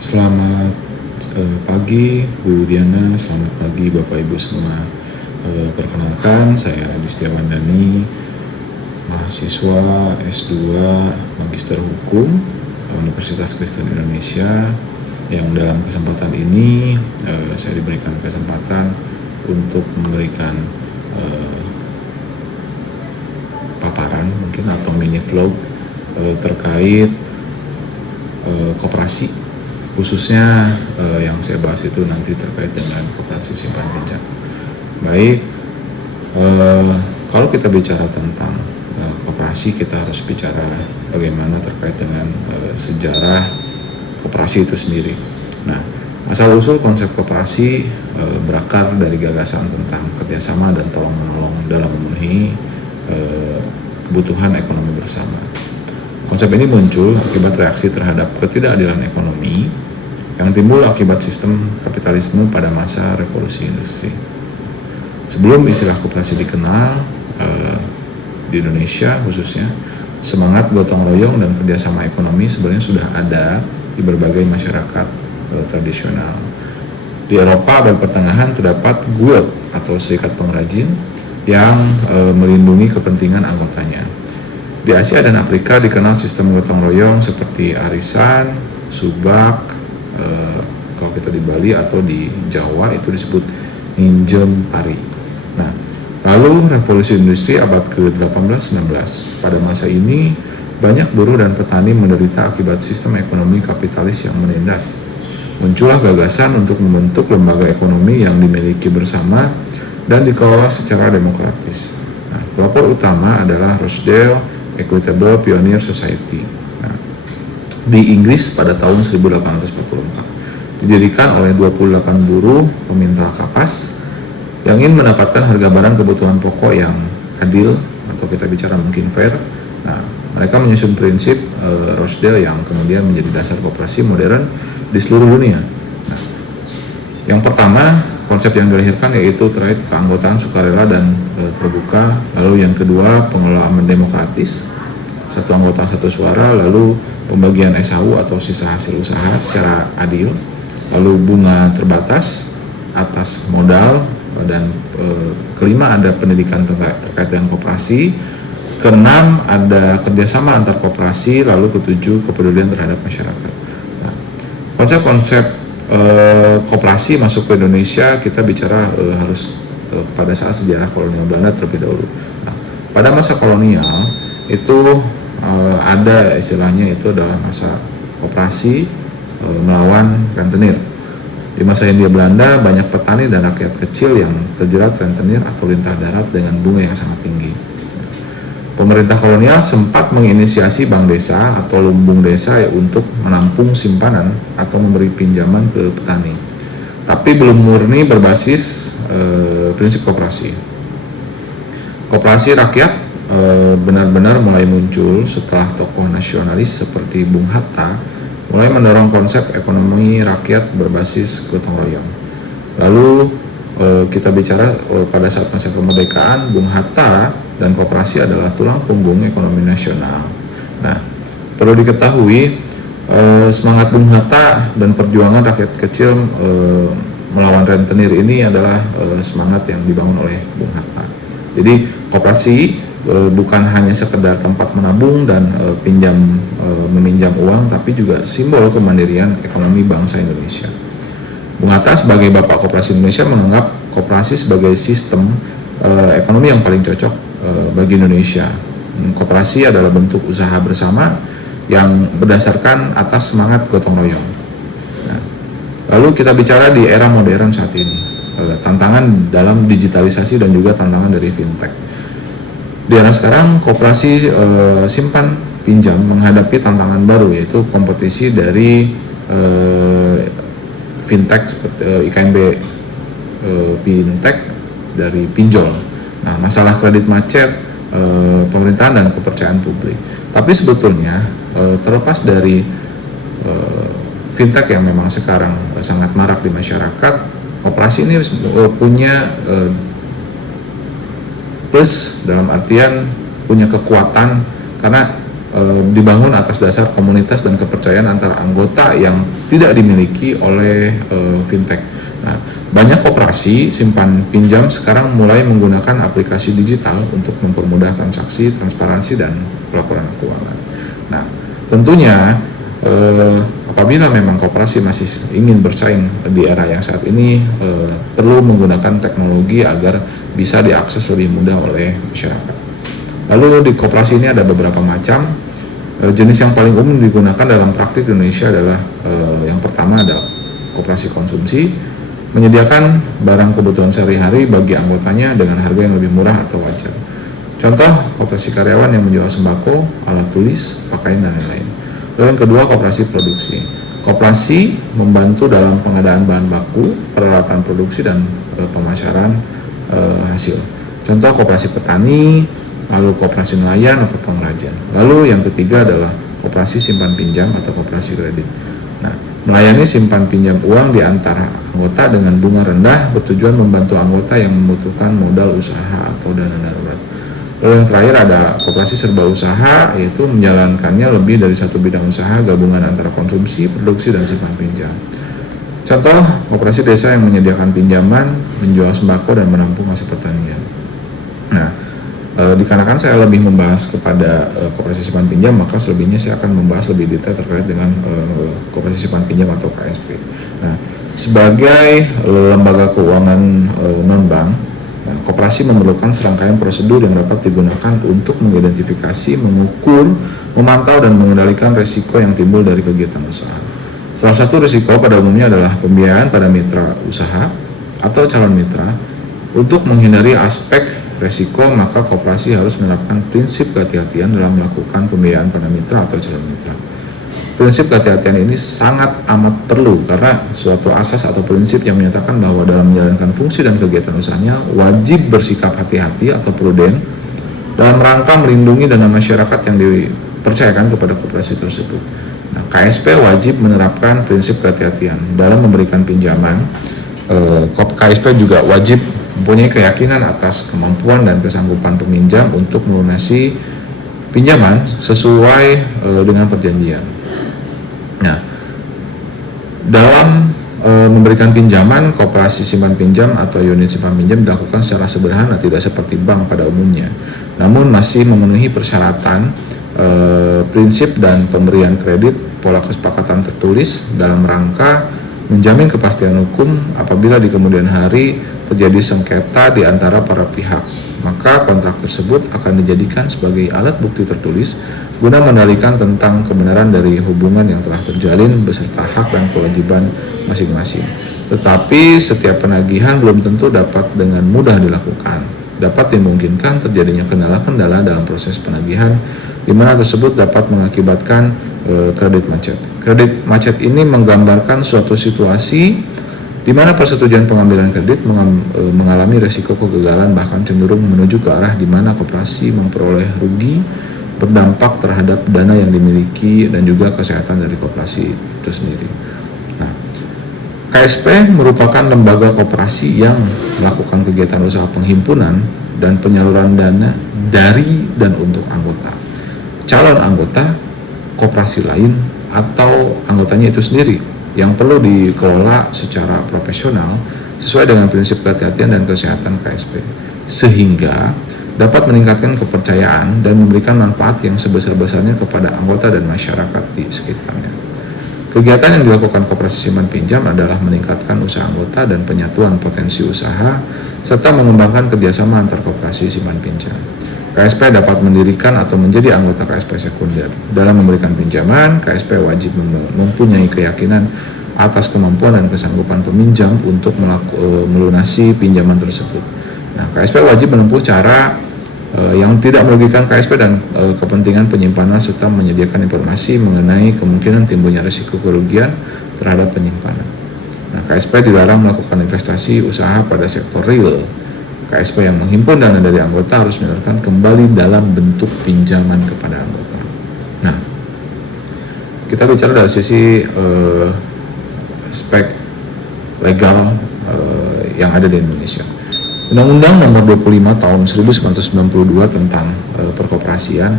Selamat pagi Bu Diana, selamat pagi Bapak Ibu semua. Perkenalkan, saya Adi Setiawan Dhani, mahasiswa S2 Magister Hukum Universitas Kristen Indonesia, yang dalam kesempatan ini saya diberikan kesempatan untuk memberikan paparan mungkin atau mini vlog terkait koperasi, khususnya yang saya bahas itu nanti terkait dengan koperasi simpan pinjam. Baik, kalau kita bicara tentang koperasi, kita harus bicara bagaimana terkait dengan sejarah koperasi itu sendiri. Nah, asal-usul konsep koperasi berakar dari gagasan tentang kerjasama dan tolong-menolong dalam memenuhi kebutuhan ekonomi bersama. Konsep ini muncul akibat reaksi terhadap ketidakadilan ekonomi yang timbul akibat sistem kapitalisme pada masa revolusi industri. Sebelum istilah koperasi dikenal di Indonesia khususnya, semangat gotong royong dan kerjasama ekonomi sebenarnya sudah ada di berbagai masyarakat tradisional. Di Eropa abad pertengahan terdapat guild atau serikat pengrajin yang melindungi kepentingan anggotanya. Di Asia dan Afrika dikenal sistem gotong royong seperti arisan, subak, kalau kita di Bali atau di Jawa itu disebut minjem pari. Nah, lalu revolusi industri abad ke-18-19. Pada masa ini banyak buruh dan petani menderita akibat sistem ekonomi kapitalis yang menindas. Muncullah gagasan untuk membentuk lembaga ekonomi yang dimiliki bersama dan dikelola secara demokratis. Nah, pelopor utama adalah Rochdale Equitable Pioneer Society. Nah, di Inggris pada tahun 1844 didirikan oleh 28 buruh peminta kapas yang ingin mendapatkan harga barang kebutuhan pokok yang adil atau kita bicara mungkin fair. Nah, mereka menyusun prinsip Rochdale yang kemudian menjadi dasar koperasi modern di seluruh dunia. Nah, yang pertama, konsep yang dilahirkan yaitu terkait keanggotaan sukarela dan terbuka. Lalu yang kedua, pengelolaan demokratis, satu anggota satu suara. Lalu pembagian SHU atau sisa hasil usaha secara adil. Lalu bunga terbatas atas modal. Dan kelima, ada pendidikan terkait dengan koperasi. Keenam, ada kerjasama antar koperasi. Lalu ketujuh, kepedulian terhadap masyarakat. Nah, konsep-konsep koperasi masuk ke Indonesia, kita bicara harus pada saat sejarah kolonial Belanda terlebih dahulu. Nah, pada masa kolonial itu ada istilahnya itu adalah masa koperasi melawan rentenir. Di masa Hindia Belanda, banyak petani dan rakyat kecil yang terjerat rentenir atau lintah darat dengan bunga yang sangat tinggi. Pemerintah kolonial sempat menginisiasi bank desa atau lumbung desa untuk menampung simpanan atau memberi pinjaman ke petani, tapi belum murni berbasis prinsip koperasi. Koperasi rakyat benar-benar mulai muncul setelah tokoh nasionalis seperti Bung Hatta mulai mendorong konsep ekonomi rakyat berbasis gotong royong. Lalu kita bicara pada saat masa kemerdekaan, Bung Hatta dan koperasi adalah tulang punggung ekonomi nasional. Nah, perlu diketahui semangat Bung Hatta dan perjuangan rakyat kecil melawan rentenir ini adalah semangat yang dibangun oleh Bung Hatta. Jadi koperasi bukan hanya sekedar tempat menabung dan meminjam uang, tapi juga simbol kemandirian ekonomi bangsa Indonesia. Bung Hatta sebagai Bapak Koperasi Indonesia menganggap koperasi sebagai sistem ekonomi yang paling cocok bagi Indonesia. Koperasi adalah bentuk usaha bersama yang berdasarkan atas semangat gotong royong. Nah, lalu kita bicara di era modern saat ini, tantangan dalam digitalisasi dan juga tantangan dari fintech. Di era sekarang, koperasi simpan pinjam menghadapi tantangan baru, yaitu kompetisi dari fintech seperti IKNB fintech dari pinjol. Nah, masalah kredit macet, pemerintahan dan kepercayaan publik. Tapi sebetulnya terlepas dari fintech yang memang sekarang sangat marak di masyarakat, koperasi ini punya plus dalam artian punya kekuatan karena dibangun atas dasar komunitas dan kepercayaan antara anggota yang tidak dimiliki oleh fintech. Nah, banyak koperasi simpan pinjam sekarang mulai menggunakan aplikasi digital untuk mempermudah transaksi, transparansi, dan pelaporan keuangan. Nah, tentunya apabila memang koperasi masih ingin bersaing di era yang saat ini, perlu menggunakan teknologi agar bisa diakses lebih mudah oleh masyarakat. Lalu di koperasi ini ada beberapa macam. Jenis yang paling umum digunakan dalam praktik di Indonesia adalah yang pertama adalah koperasi konsumsi, menyediakan barang kebutuhan sehari-hari bagi anggotanya dengan harga yang lebih murah atau wajar. Contoh, koperasi karyawan yang menjual sembako, alat tulis, pakaian, dan lain-lain. Lalu yang kedua, koperasi produksi. Koperasi membantu dalam pengadaan bahan baku, peralatan produksi, dan pemasaran hasil. Contoh, koperasi petani, lalu koperasi nelayan atau pengrajin. Lalu yang ketiga adalah koperasi simpan pinjam atau koperasi kredit. Nah, melayani simpan pinjam uang di antara anggota dengan bunga rendah bertujuan membantu anggota yang membutuhkan modal usaha atau dana darurat. Lalu yang terakhir ada koperasi serba usaha, yaitu menjalankannya lebih dari satu bidang usaha gabungan antara konsumsi, produksi, dan simpan pinjam. Contoh, koperasi desa yang menyediakan pinjaman, menjual sembako, dan menampung hasil pertanian. Nah, dikarenakan saya lebih membahas kepada koperasi simpan pinjam, maka selebihnya saya akan membahas lebih detail terkait dengan koperasi simpan pinjam atau KSP. Nah, sebagai lembaga keuangan non-bank, koperasi memerlukan serangkaian prosedur yang dapat digunakan untuk mengidentifikasi, mengukur, memantau, dan mengendalikan risiko yang timbul dari kegiatan usaha. Salah satu risiko pada umumnya adalah pembiayaan pada mitra usaha atau calon mitra. Untuk menghindari aspek resiko, maka koperasi harus menerapkan prinsip kehati-hatian dalam melakukan pembiayaan pada mitra atau calon mitra. Prinsip kehati-hatian ini sangat amat perlu karena suatu asas atau prinsip yang menyatakan bahwa dalam menjalankan fungsi dan kegiatan usahanya wajib bersikap hati-hati atau prudent dalam rangka melindungi dana masyarakat yang dipercayakan kepada koperasi tersebut. Nah, KSP wajib menerapkan prinsip kehati-hatian dalam memberikan pinjaman. KSP juga wajib mempunyai keyakinan atas kemampuan dan kesanggupan peminjam untuk melunasi pinjaman sesuai dengan perjanjian. Nah, dalam memberikan pinjaman, koperasi simpan pinjam atau unit simpan pinjam dilakukan secara sederhana, tidak seperti bank pada umumnya, namun masih memenuhi persyaratan prinsip dan pemberian kredit, pola kesepakatan tertulis dalam rangka menjamin kepastian hukum apabila di kemudian hari terjadi sengketa di antara para pihak, maka kontrak tersebut akan dijadikan sebagai alat bukti tertulis guna mengendalikan tentang kebenaran dari hubungan yang telah terjalin beserta hak dan kewajiban masing-masing. Tetapi setiap penagihan belum tentu dapat dengan mudah dilakukan. Dapat dimungkinkan terjadinya kendala-kendala dalam proses penagihan, di mana tersebut dapat mengakibatkan kredit macet. Kredit macet ini menggambarkan suatu situasi di mana persetujuan pengambilan kredit mengalami risiko kegagalan, bahkan cenderung menuju ke arah di mana koperasi memperoleh rugi berdampak terhadap dana yang dimiliki dan juga kesehatan dari koperasi itu sendiri. Nah, KSP merupakan lembaga koperasi yang melakukan kegiatan usaha penghimpunan dan penyaluran dana dari dan untuk anggota, calon anggota, koperasi lain, atau anggotanya itu sendiri yang perlu dikelola secara profesional sesuai dengan prinsip kehati-hatian dan kesehatan KSP, sehingga dapat meningkatkan kepercayaan dan memberikan manfaat yang sebesar-besarnya kepada anggota dan masyarakat di sekitarnya. Kegiatan yang dilakukan koperasi simpan pinjam adalah meningkatkan usaha anggota dan penyatuan potensi usaha, serta mengembangkan kerjasama antar koperasi simpan pinjam. KSP dapat mendirikan atau menjadi anggota KSP sekunder. Dalam memberikan pinjaman, KSP wajib mempunyai keyakinan atas kemampuan dan kesanggupan peminjam untuk melunasi pinjaman tersebut. Nah, KSP wajib menempuh cara yang tidak merugikan KSP dan kepentingan penyimpanan, serta menyediakan informasi mengenai kemungkinan timbulnya risiko kerugian terhadap penyimpanan. Nah, KSP dilarang melakukan investasi usaha pada sektor real. KSP yang menghimpun dana dari anggota harus menyalurkan kembali dalam bentuk pinjaman kepada anggota. Nah, kita bicara dari sisi aspek legal yang ada di Indonesia. Undang-Undang Nomor 25 Tahun 1992 tentang perkoperasian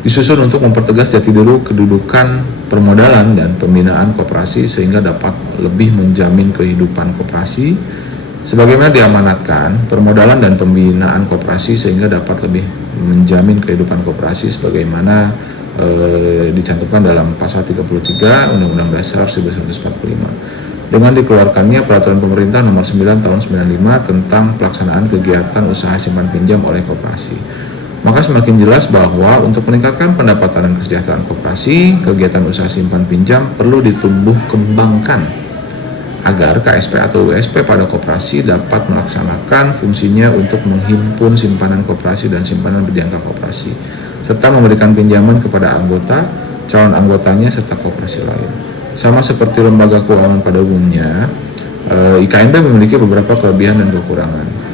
disusun untuk mempertegas jati diri kedudukan permodalan dan pembinaan koperasi sehingga dapat lebih menjamin kehidupan koperasi sebagaimana diamanatkan permodalan dan pembinaan koperasi sehingga dapat lebih menjamin kehidupan koperasi sebagaimana dicantumkan dalam pasal 33 Undang-Undang Dasar 1945 dengan dikeluarkannya peraturan pemerintah nomor 9 tahun 95 tentang pelaksanaan kegiatan usaha simpan pinjam oleh koperasi. Maka semakin jelas bahwa untuk meningkatkan pendapatan dan kesejahteraan koperasi, kegiatan usaha simpan pinjam perlu ditumbuh kembangkan agar KSP atau USP pada koperasi dapat melaksanakan fungsinya untuk menghimpun simpanan koperasi dan simpanan berjangka koperasi, serta memberikan pinjaman kepada anggota, calon anggotanya, serta koperasi lain. Sama seperti lembaga keuangan pada umumnya, IKNB memiliki beberapa kelebihan dan kekurangan.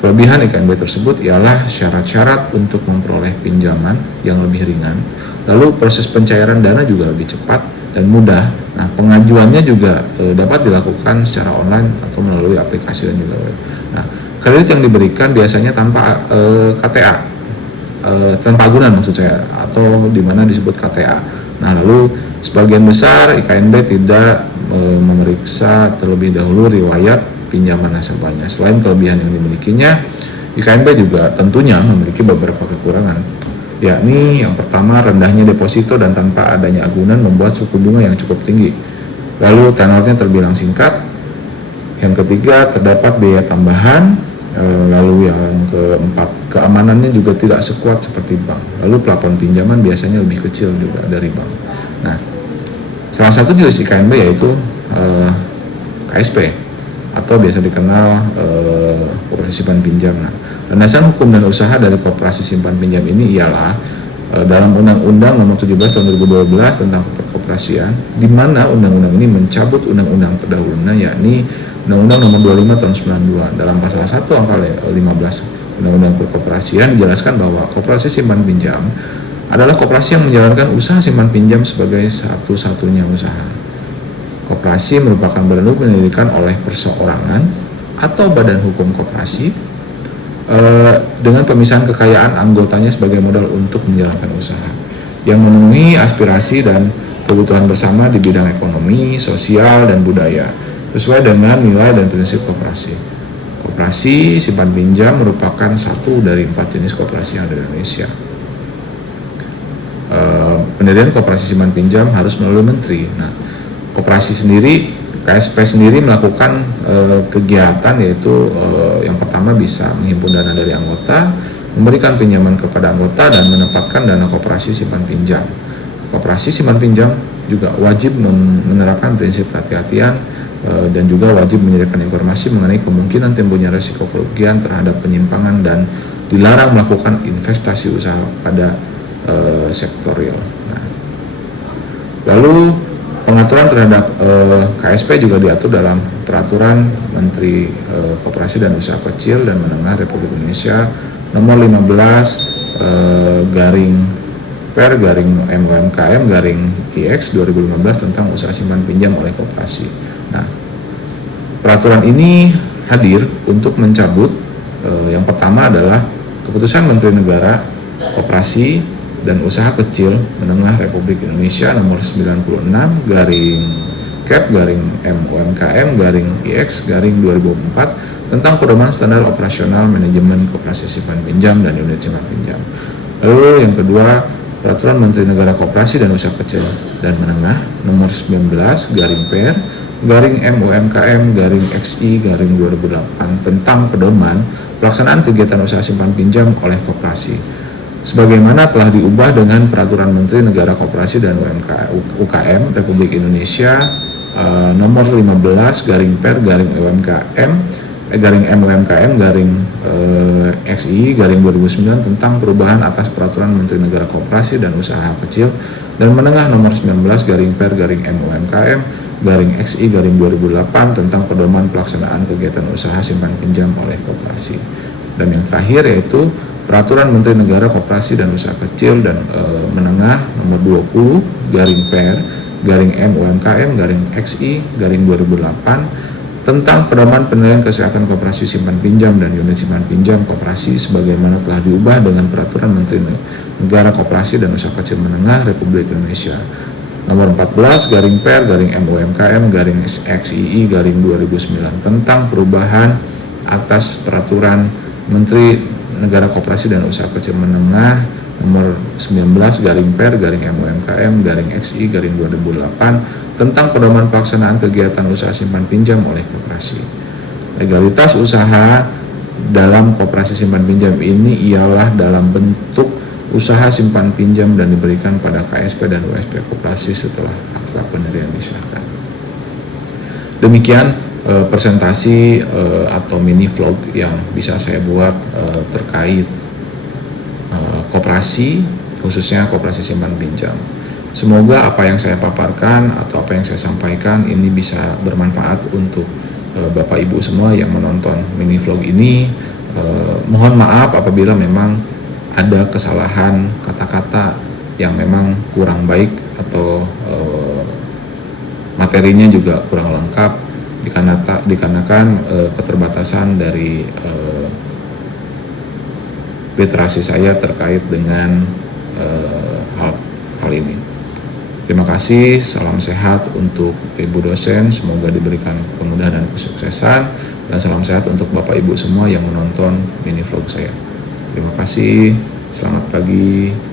Kelebihan IKNB tersebut ialah syarat-syarat untuk memperoleh pinjaman yang lebih ringan, lalu proses pencairan dana juga lebih cepat dan mudah. Nah, pengajuannya juga dapat dilakukan secara online atau melalui aplikasi dan juga web. Nah, kredit yang diberikan biasanya tanpa KTA, tanpa agunan maksud saya, atau di mana disebut KTA. Nah, lalu sebagian besar IKNB tidak memeriksa terlebih dahulu riwayat pinjaman nasabahnya. Selain kelebihan yang dimilikinya, IKNB juga tentunya memiliki beberapa kekurangan, yakni yang pertama rendahnya deposito dan tanpa adanya agunan membuat suku bunga yang cukup tinggi. Lalu tenornya terbilang singkat. Yang ketiga, terdapat biaya tambahan. Lalu yang keempat, keamanannya juga tidak sekuat seperti bank. Lalu plafon pinjaman biasanya lebih kecil juga dari bank. Nah, salah satu jenis IKNB yaitu KSP atau biasa dikenal koperasi simpan pinjam. Nah, landasan hukum dan usaha dari koperasi simpan pinjam ini ialah dalam Undang-Undang Nomor 17 Tahun 2012 tentang Perkoperasian, di mana undang-undang ini mencabut undang-undang terdahulunya, yakni Undang-Undang Nomor 25 Tahun 92. Dalam pasal 1 angka 15 Undang-Undang Perkoperasian dijelaskan bahwa koperasi simpan pinjam adalah koperasi yang menjalankan usaha simpan pinjam sebagai satu-satunya usaha. Koperasi merupakan badan hukum yang didirikan oleh perseorangan atau badan hukum koperasi dengan pemisahan kekayaan anggotanya sebagai modal untuk menjalankan usaha yang memenuhi aspirasi dan kebutuhan bersama di bidang ekonomi, sosial, dan budaya sesuai dengan nilai dan prinsip koperasi. Koperasi simpan pinjam merupakan satu dari 4 jenis koperasi yang ada di Indonesia. Pendirian koperasi simpan pinjam harus melalui menteri. Nah, koperasi sendiri, KSP sendiri melakukan kegiatan yaitu yang pertama bisa menghimpun dana dari anggota, memberikan pinjaman kepada anggota, dan menempatkan dana koperasi simpan pinjam. Koperasi simpan pinjam juga wajib menerapkan prinsip kehati-hatian dan juga wajib menyediakan informasi mengenai kemungkinan timbulnya risiko kerugian terhadap penyimpangan dan dilarang melakukan investasi usaha pada sektor real. Nah, lalu pengaturan terhadap KSP juga diatur dalam Peraturan Menteri Koperasi dan Usaha Kecil dan Menengah Republik Indonesia Nomor 15 MUMKM/IX 2015 tentang usaha simpan pinjam oleh koperasi. Nah, peraturan ini hadir untuk mencabut yang pertama adalah Keputusan Menteri Negara Koperasi dan Usaha Kecil Menengah Republik Indonesia Nomor 96/Cap/MUMKM/IX/2004 tentang pedoman standar operasional manajemen koperasi simpan pinjam dan unit simpan pinjam. Lalu yang kedua, Peraturan Menteri Negara Koperasi dan Usaha Kecil dan Menengah Nomor 19/Per/MUMKM/XI/2008 tentang pedoman pelaksanaan kegiatan usaha simpan pinjam oleh koperasi, sebagaimana telah diubah dengan Peraturan Menteri Negara Koperasi dan UKM Republik Indonesia Nomor 15/MUMKM/XI/2009 tentang perubahan atas Peraturan Menteri Negara Koperasi dan Usaha Kecil dan Menengah Nomor 19/Per/MUMKM/XI/2008 tentang pedoman pelaksanaan kegiatan usaha simpan pinjam oleh koperasi. Dan yang terakhir yaitu Peraturan Menteri Negara Koperasi dan Usaha Kecil dan Menengah Nomor 20/Per/MUMKM/XI/2008 tentang pedoman penilaian kesehatan koperasi simpan pinjam dan unit simpan pinjam koperasi sebagaimana telah diubah dengan Peraturan Menteri Negara Koperasi dan Usaha Kecil Menengah Republik Indonesia Nomor 14/PER/MUMKM/XII/2009 tentang perubahan atas Peraturan Menteri Negara Koperasi dan Usaha Kecil Menengah Nomor 19/PER/MUMKM/XI/2008 tentang pedoman pelaksanaan kegiatan usaha simpan pinjam oleh koperasi. Legalitas usaha dalam koperasi simpan pinjam ini ialah dalam bentuk usaha simpan pinjam dan diberikan pada KSP dan WSP koperasi setelah akta pendirian disahkan. Demikian presentasi atau mini vlog yang bisa saya buat terkait koperasi, khususnya koperasi simpan pinjam. Semoga apa yang saya paparkan atau apa yang saya sampaikan ini bisa bermanfaat untuk Bapak Ibu semua yang menonton mini vlog ini. Mohon maaf apabila memang ada kesalahan kata-kata yang memang kurang baik atau materinya juga kurang lengkap dikarenakan keterbatasan dari literasi saya terkait dengan hal ini. Terima kasih, salam sehat untuk Ibu dosen, semoga diberikan kemudahan dan kesuksesan, dan salam sehat untuk Bapak Ibu semua yang menonton mini vlog saya. Terima kasih, selamat pagi.